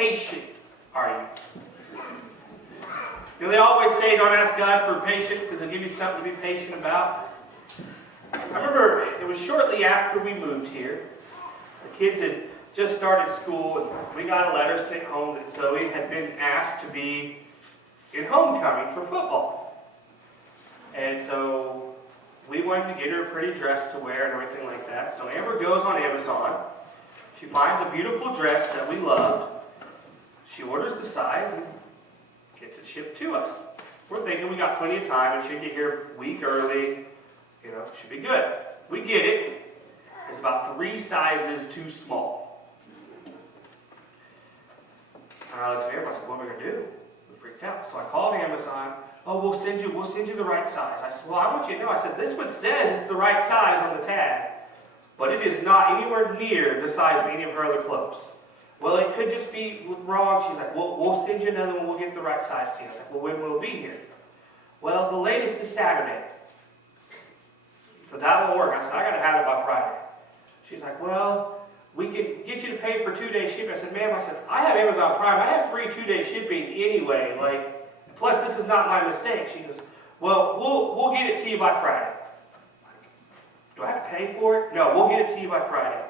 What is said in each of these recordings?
patient are you? You know, they always say don't ask God for patience because he'll give you something to be patient about. I remember it was shortly after we moved here. The kids had just started school, and we got a letter sent home that Zoe had been asked to be in homecoming for football. And so we wanted to get her a pretty dress to wear and everything like that. So Amber goes on Amazon. She finds a beautiful dress that we loved. She orders the size and gets it shipped to us. We're thinking we got plenty of time and she'd get here a week early. You know, should be good. We get it. It's about 3 sizes too small. And I looked at Amber, I said, what are we going to do? We freaked out. So I called Amazon. Oh, we'll send you the right size. I said, well, I want you to know. I said, this one says it's the right size on the tag, but it is not anywhere near the size of any of her other clothes. Well, it could just be wrong. She's like, well, we'll send you another one. We'll get the right size to you. I was like, well, when will it be here? Well, the latest is Saturday. So that won't work. I said, I got to have it by Friday. She's like, well, we can get you to pay for 2-day shipping. I said, ma'am, I have Amazon Prime. I have free 2-day shipping anyway. Plus, this is not my mistake. She goes, well, we'll get it to you by Friday. Do I have to pay for it? No, we'll get it to you by Friday.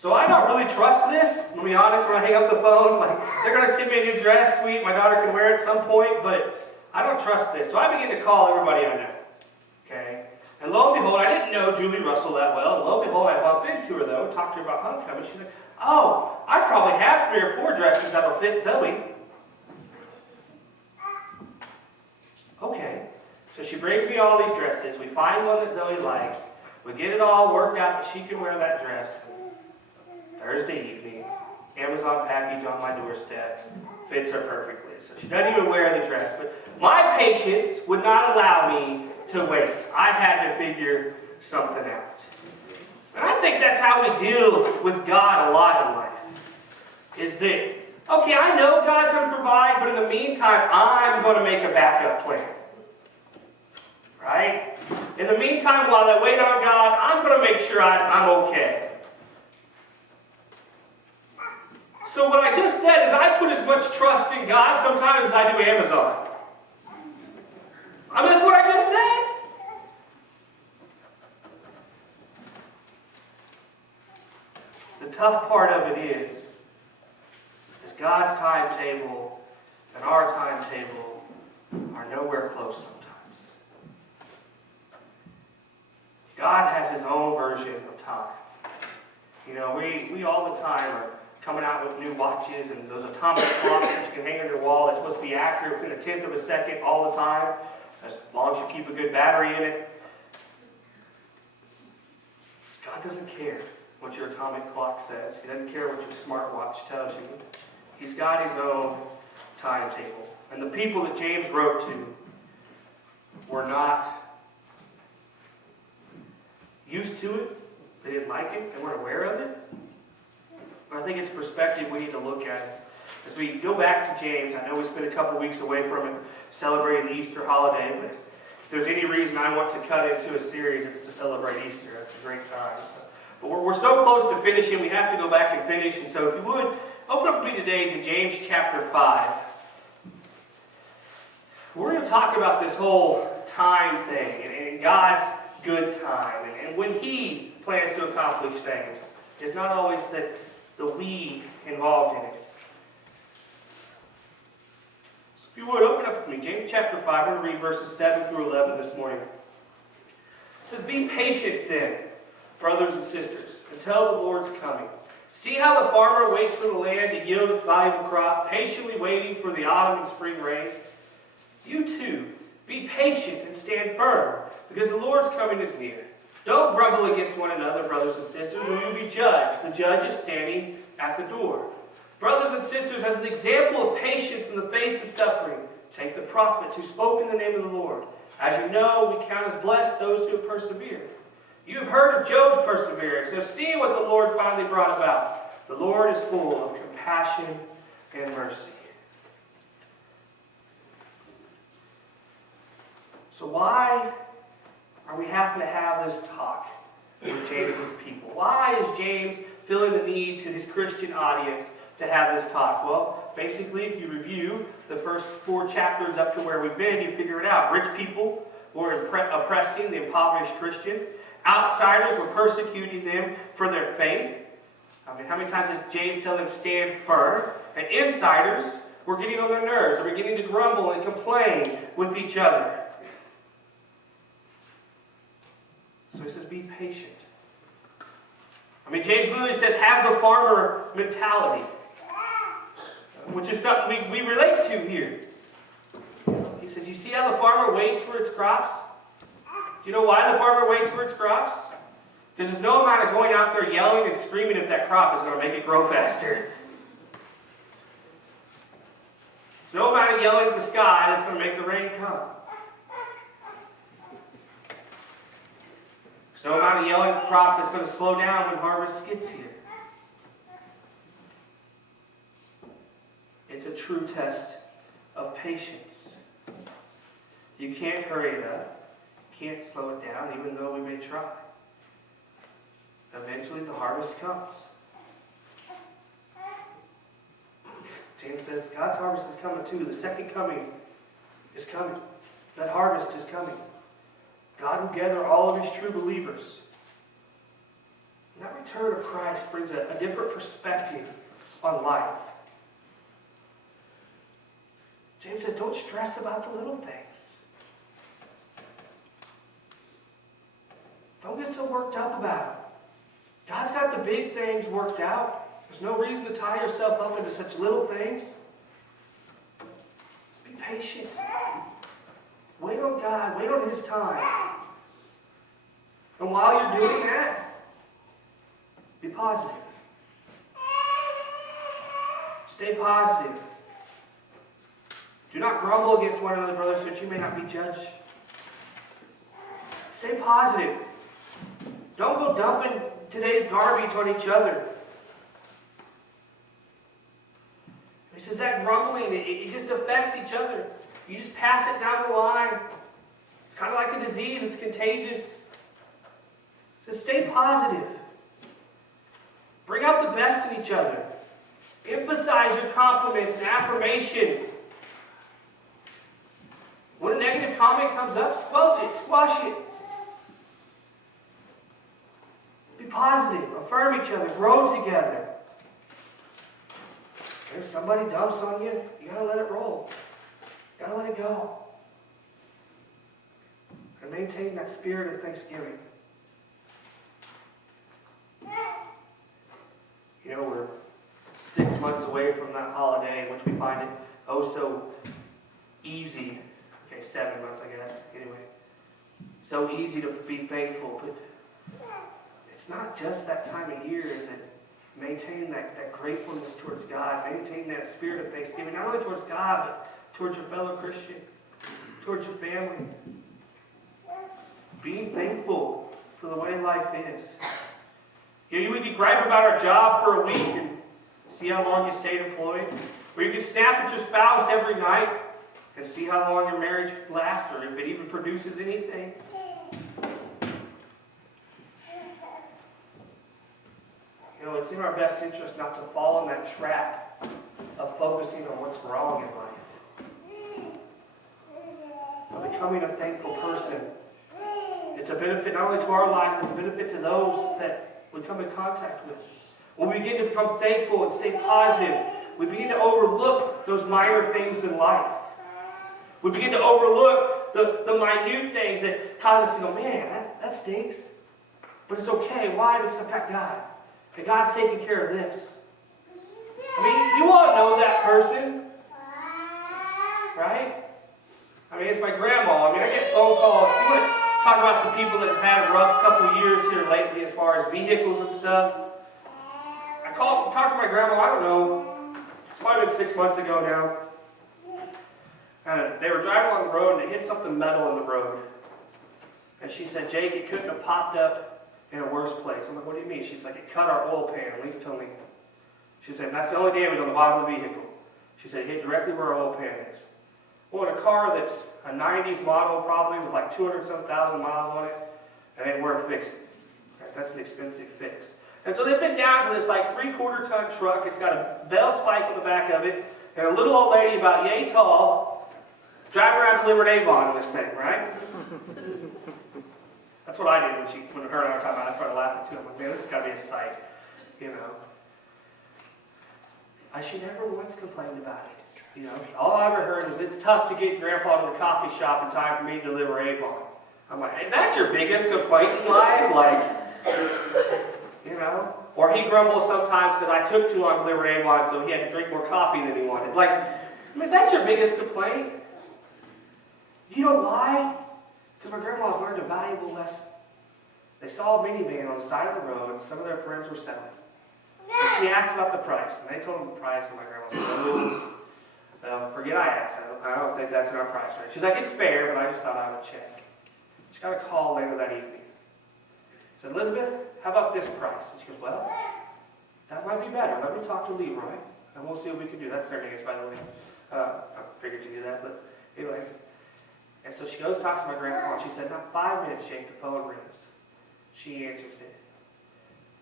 So I don't really trust this. I'm going to be honest, when I hang up the phone, they're going to send me a new dress, sweet. My daughter can wear it at some point, but I don't trust this. So I begin to call everybody I know. Okay? And lo and behold, I didn't know Julie Russell that well. And lo and behold, I bumped into her, though, talked to her about homecoming. She's like, oh, I probably have 3 or 4 dresses that'll fit Zoe. Okay. So she brings me all these dresses. We find one that Zoe likes. We get it all worked out that she can wear that dress. Thursday evening, Amazon package on my doorstep, fits her perfectly. So she doesn't even wear the dress. But my patience would not allow me to wait. I had to figure something out. And I think that's how we deal with God a lot in life. Is that, okay, I know God's going to provide, but in the meantime, I'm going to make a backup plan. Right? In the meantime, while I wait on God, I'm going to make sure I'm okay. So what I just said is I put as much trust in God sometimes as I do Amazon. I mean, that's what I just said. The tough part of it is God's timetable and our timetable are nowhere close sometimes. God has his own version of time. You know, we all the time are coming out with new watches and those atomic clocks that you can hang on your wall that's supposed to be accurate within 1/10 of a second all the time, as long as you keep a good battery in it. God doesn't care what your atomic clock says. He doesn't care what your smartwatch tells you. He's got his own timetable. And the people that James wrote to were not used to it. They didn't like it. They weren't aware of it. I think it's perspective we need to look at. As we go back to James, I know we spent a couple weeks away from it, celebrating the Easter holiday, but if there's any reason I want to cut into a series, it's to celebrate Easter. That's a great time. But we're so close to finishing, we have to go back and finish. And so if you would, open up with me today to James chapter 5. We're going to talk about this whole time thing and God's good time. And when he plans to accomplish things, it's not always the we involved in it. So if you would, open up with me. James chapter 5, I'm going to read verses 7 through 11 this morning. It says, be patient then, brothers and sisters, until the Lord's coming. See how the farmer waits for the land to yield its valuable crop, patiently waiting for the autumn and spring rains. You too, be patient and stand firm, because the Lord's coming is near. Don't grumble against one another, brothers and sisters, or you'll be judged. The judge is standing at the door. Brothers and sisters, as an example of patience in the face of suffering, take the prophets who spoke in the name of the Lord. As you know, we count as blessed those who have persevered. You have heard of Job's perseverance, and have seen what the Lord finally brought about. The Lord is full of compassion and mercy. So why are we having to have this talk with James's people? Why is James feeling the need to his Christian audience to have this taught? Well, basically, if you review the first 4 chapters up to where we've been, you figure it out. Rich people were oppressing the impoverished Christian. Outsiders were persecuting them for their faith. I mean, how many times does James tell them stand firm? And insiders were getting on their nerves. They were beginning to grumble and complain with each other. So he says, be patient. I mean, James literally says, have the farmer mentality, which is something we relate to here. He says, you see how the farmer waits for its crops? Do you know why the farmer waits for its crops? Because there's no amount of going out there yelling and screaming if that crop is going to make it grow faster. There's no amount of yelling at the sky that's going to make the rain come. There's no amount of yelling at the crop that's going to slow down when harvest gets here. It's a true test of patience. You can't hurry it up. You can't slow it down, even though we may try. Eventually the harvest comes. James says God's harvest is coming too. The second coming is coming. That harvest is coming. God will gather all of his true believers. And that return of Christ brings a different perspective on life. James says, don't stress about the little things. Don't get so worked up about it. God's got the big things worked out. There's no reason to tie yourself up into such little things. Just be patient. Wait on God. Wait on his time. And while you're doing that, be positive. Stay positive. Do not grumble against one another, brothers, so that you may not be judged. Stay positive. Don't go dumping today's garbage on each other. He says that grumbling, it just affects each other. You just pass it down the line. It's kind of like a disease. It's contagious. So stay positive. Bring out the best in each other. Emphasize your compliments and affirmations. When a negative comment comes up, squelch it, squash it. Be positive, affirm each other, grow together. If somebody dumps on you, you gotta let it roll. You gotta let it go. And maintain that spirit of thanksgiving. You know, we're 6 months away from that holiday in which we find it oh so easy. Okay, 7 months, I guess. Anyway, so easy to be thankful, but it's not just that time of year that maintain that gratefulness towards God, maintain that spirit of thanksgiving, not only towards God, but towards your fellow Christian, towards your family. Being thankful for the way life is. You know, we could gripe about our job for a week and see how long you stayed employed. Or you could snap at your spouse every night and see how long your marriage lasts, or if it even produces anything. You know, it's in our best interest not to fall in that trap of focusing on what's wrong in life. Of becoming a thankful person. It's a benefit not only to our lives, but it's a benefit to those that we come in contact with. When we begin to become thankful and stay positive, we begin to overlook those minor things in life. We begin to overlook the minute things that cause us to go, man, that stinks. But it's okay. Why? Because I've got God. And God's taking care of this. I mean, you all know that person. Right? I mean, it's my grandma. I mean, I get phone calls. You want to talk about some people that have had a rough couple of years here lately as far as vehicles and stuff? I talked to my grandma, I don't know, it's probably been 6 months ago now. And they were driving along the road and they hit something metal in the road. And she said, Jake, it couldn't have popped up in a worse place. I'm like, what do you mean? She's like, it cut our oil pan, length to length. She said, that's the only damage on the bottom of the vehicle. She said, it hit directly where our oil pan is. Well, in a car that's a 90s model probably with like 200-some thousand miles on it, it ain't worth fixing. Right? That's an expensive fix. And so they've been down to this like 3/4-ton truck. It's got a bell spike on the back of it, and a little old lady about yay tall, driving around delivering Avon in this thing, right? That's what I did when her and I were talking about it. I started laughing too. I'm like, man, this has got to be a sight, you know. She never once complained about it. You know, all I ever heard is it's tough to get Grandpa to the coffee shop in time for me to deliver Avon. I'm like, hey, that's your biggest complaint in life? Like, you know? Or he grumbles sometimes because I took too long to deliver Avon, so he had to drink more coffee than he wanted. Like, I mean, that's your biggest complaint. You know why? Because my grandma's learned a valuable lesson. They saw a minivan on the side of the road, and some of their friends were selling. And she asked about the price, and they told them the price, and my grandma said, forget I asked. I don't think that's in our price range. She's like, it's fair, but I just thought I would check. She got a call later that evening. I said, Elizabeth, how about this price? And she goes, well, that might be better. Let me talk to Leroy, and we'll see what we can do. That's their names, by the way. I figured you knew that, but anyway. And so she goes to talk to my grandpa, and she said, not 5 minutes, Jake, the phone rings. She answers it.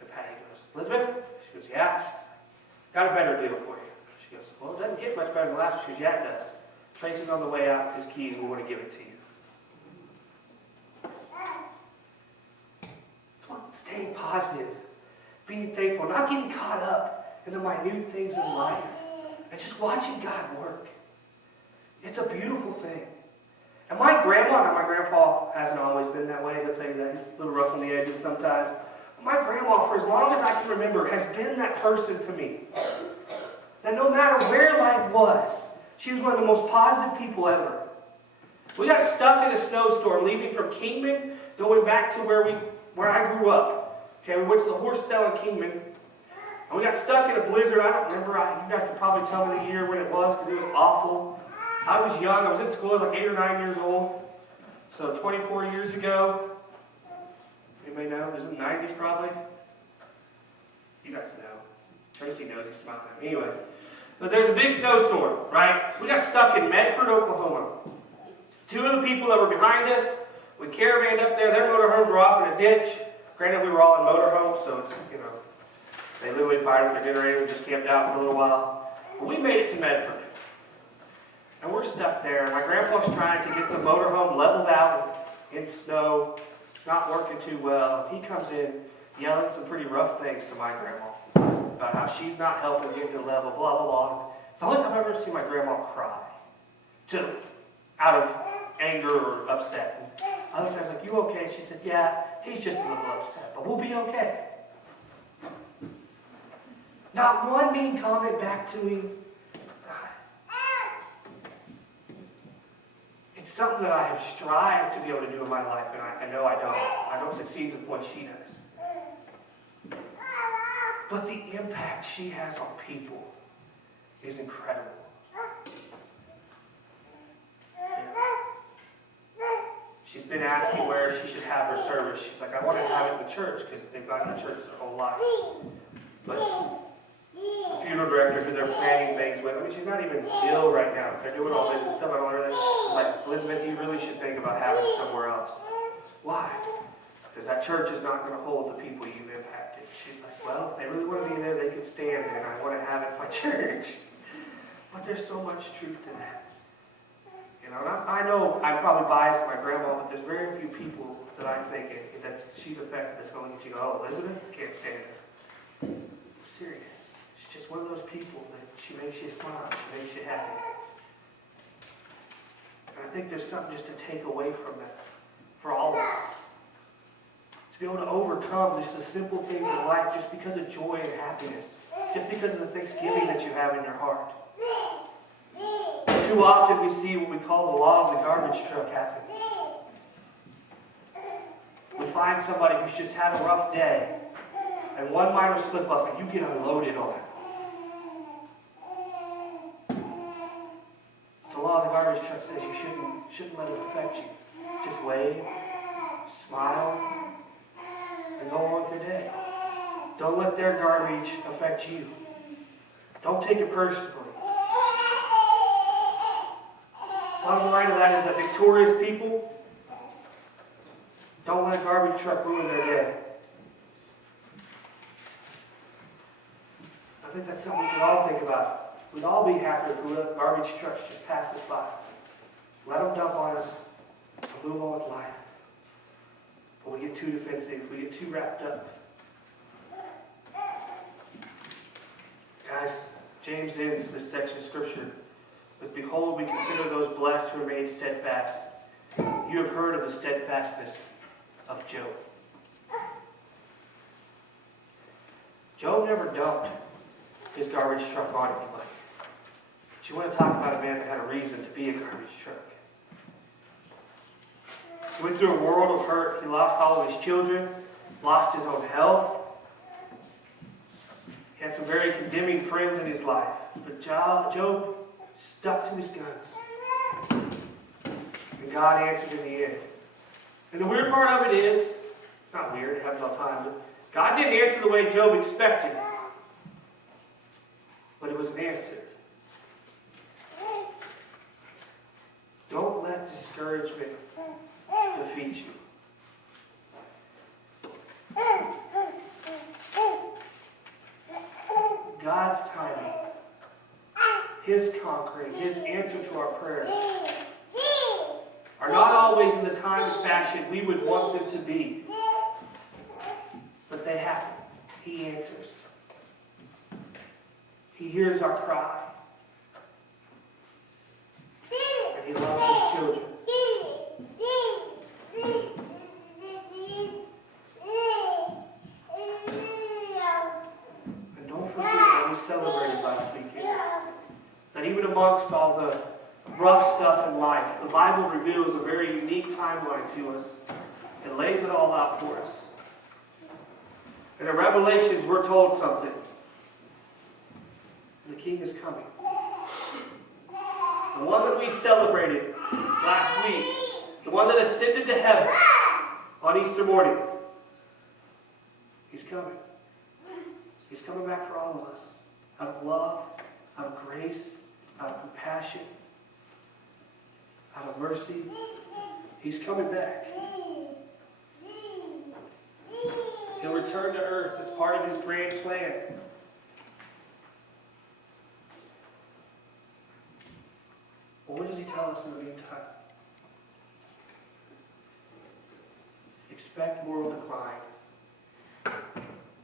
And Patty goes, Elizabeth? She goes, yeah. Got a better deal for you. She goes, well, it doesn't get much better than the last one. She goes, yeah, it does. Tracy's on the way out with his keys. We want to give it to you. It's what staying positive, being thankful, not getting caught up in the minute things in life, and just watching God work. It's a beautiful thing. And my grandpa hasn't always been that way. I'll tell you that. He's a little rough on the edges sometimes. My grandma, for as long as I can remember, has been that person to me. That no matter where life was, she was one of the most positive people ever. We got stuck in a snowstorm leaving from Kingman, going back to where I grew up. Okay, we went to the horse sale in Kingman, and we got stuck in a blizzard. I don't remember. You guys could probably tell me the year when it was, because it was awful. I was young. I was in school. I was like 8 or 9 years old. So 24 years ago. Anybody know? It was in the 90s probably. You guys know. Tracy knows. He's smiling at me. Anyway. But there's a big snowstorm, right? We got stuck in Medford, Oklahoma. 2 of the people that were behind us, we caravanned up there. Their motorhomes were off in a ditch. Granted, we were all in motorhomes, so it's, you know, they literally fired their generator and just camped out for a little while. But we made it to Medford. And we're stuck there. My grandpa's trying to get the motorhome leveled out in snow. It's not working too well. He comes in yelling some pretty rough things to my grandma about how she's not helping get to the level, blah, blah, blah. It's the only time I've ever seen my grandma cry. Out of anger or upset. And other times, like, you okay? She said, yeah, he's just a little upset, but we'll be okay. Not one mean comment back to him. It's something that I have strived to be able to do in my life, and I know I don't. I don't succeed to the point she does. But the impact she has on people is incredible. She's been asking where she should have her service. She's like, I want to have it in the church, because they've gone to church their whole life. But the funeral director who they're planning things with, I mean, she's not even ill right now. They're doing all this and stuff. I don't know. She's like, Elizabeth, you really should think about having it somewhere else. Why? Because that church is not going to hold the people you've impacted. She's like, well, if they really want to be there, they can stand there, and I want to have it in my church. But there's so much truth to that. You know, and I know I'm probably biased to my grandma, but there's very few people that I think that she's affected that's going to get you, oh, Elizabeth, can't stand her. I'm serious. She's just one of those people that she makes you smile, she makes you happy. And I think there's something just to take away from that for all of us. To be able to overcome just the simple things in life just because of joy and happiness. Just because of the thanksgiving that you have in your heart. Too often we see what we call the law of the garbage truck happen. We find somebody who's just had a rough day, and one minor slip up and you get unloaded on it. The law of the garbage truck says you shouldn't let it affect you. Just wave, smile, and go on with your day. Don't let their garbage affect you. Don't take it personally. Bottom line of that is that victorious people don't let a garbage truck ruin their day. I think that's something we can all think about. We'd all be happy if we let garbage trucks just pass us by. Let them dump on us and move on with life. But we get too defensive. We get too wrapped up. Guys, James ends this section of Scripture with, behold, we consider those blessed who remain steadfast. You have heard of the steadfastness of Job. Job never dumped his garbage truck on anybody. But you want to talk about a man that had a reason to be a garbage truck. He went through a world of hurt. He lost all of his children, lost his own health. He had some very condemning friends in his life. But Job stuck to his guns. And God answered in the end. And the weird part of it is, not weird, it happens all the time, but God didn't answer the way Job expected. But it was an answer. Don't let discouragement defeat you. God's timing, His conquering, His answer to our prayers are not always in the time and fashion we would want them to be. But they happen. He answers. He hears our cry. And He loves His children. And don't forget that we celebrated last weekend. That even amongst all the rough stuff in life, the Bible reveals a very unique timeline to us and lays it all out for us. And in Revelations, we're told something. The King is coming. The one that we celebrated last week, the one that ascended to heaven on Easter morning, He's coming. He's coming back for all of us. Out of love, out of grace, out of compassion, out of mercy. He's coming back. He'll return to earth as part of His grand plan. But what does He tell us in the meantime? Expect moral decline.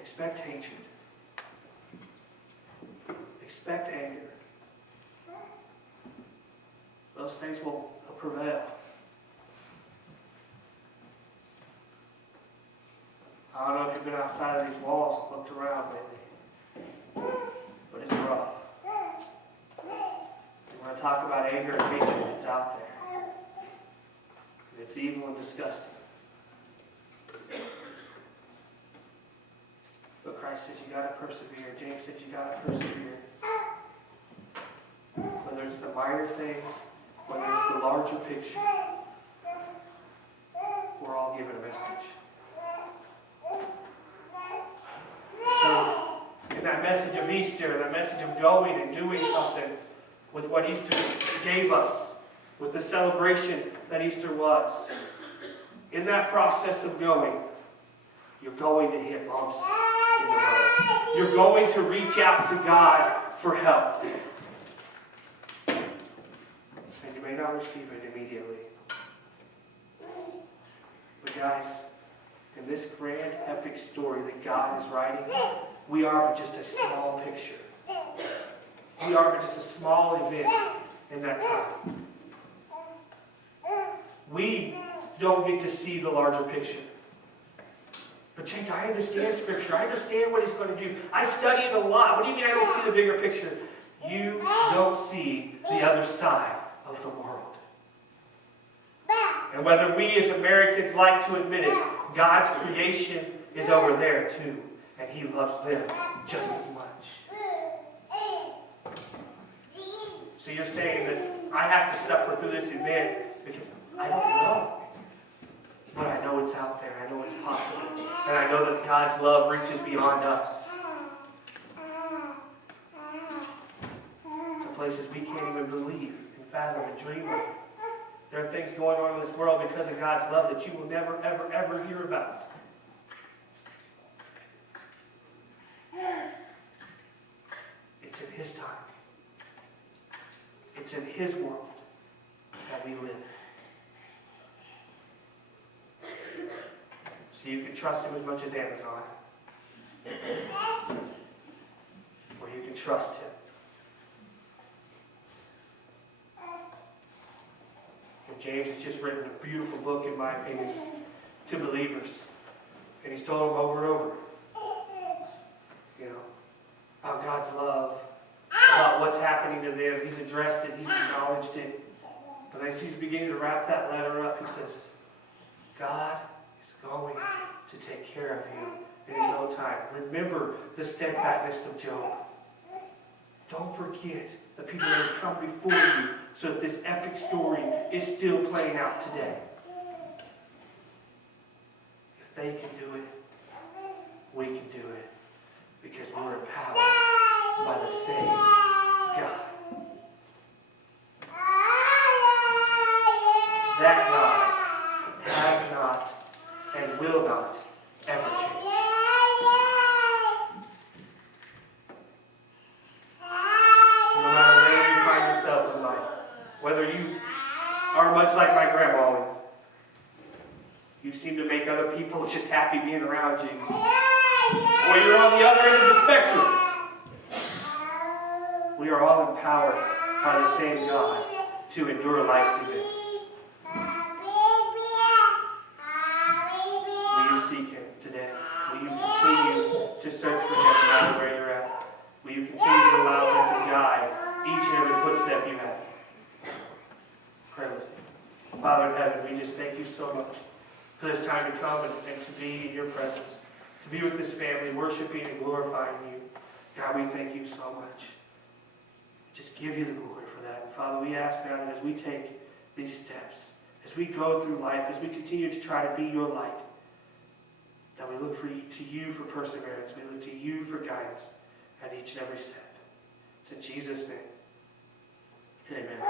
Expect hatred. Expect anger. Those things will prevail. I don't know if you've been outside of these walls and looked around lately, but it's rough. You want to talk about anger and hatred, it's out there. It's evil and disgusting. But Christ said you got to persevere. James said you got to persevere. Whether it's the minor things, whether it's the larger picture, we're all given a message. So, in that message of Easter, that message of going and doing something with what Easter gave us, with the celebration that Easter was, in that process of going, you're going to hit bumps in the road. You're going to reach out to God for help. And you may not receive it immediately. But guys, in this grand epic story that God is writing, we are but just a small picture. We are but just a small event in that time. We don't get to see the larger picture. But Jake, I understand Scripture. I understand what He's going to do. I study it a lot. What do you mean I don't see the bigger picture? You don't see the other side of the world. And whether we as Americans like to admit it, God's creation is over there too. And He loves them just as much. So you're saying that I have to suffer through this event because I don't know. But I know it's out there. I know it's possible. And I know that God's love reaches beyond us. To places we can't even believe and fathom and dream of. There are things going on in this world because of God's love that you will never, ever, ever hear about. we live. So you can trust him as much as Amazon. Or you can trust him. And James has just written a beautiful book, in my opinion, to believers. And he's told them over and over, about God's love, about what's happening to them. He's addressed it. He's acknowledged it. And as he's beginning to wrap that letter up, he says, God is going to take care of you in his own time. Remember the steadfastness of Job. Don't forget the people that have come before you so that this epic story is still playing out today. If they can do it, we can do it. Because we're empowered by the same God. That God has not and will not ever change. So no matter where you find yourself in life, whether you are much like my grandma, and you seem to make other people just happy being around you, or you're on the other end of the spectrum, we are all empowered by the same God to endure life's events. Will you seek him today? Will you continue to search for him no matter where you're at? Will you continue to allow him to guide each and every footstep you have? Pray with me. Father in heaven, we just thank you so much for this time to come and to be in your presence, to be with this family, worshiping and glorifying you. God, we thank you so much. Just give you the glory for that. And Father, we ask now that as we take these steps, as we go through life, as we continue to try to be your light, that we look to you for perseverance. We look to you for guidance at each and every step. It's in Jesus' name. Amen.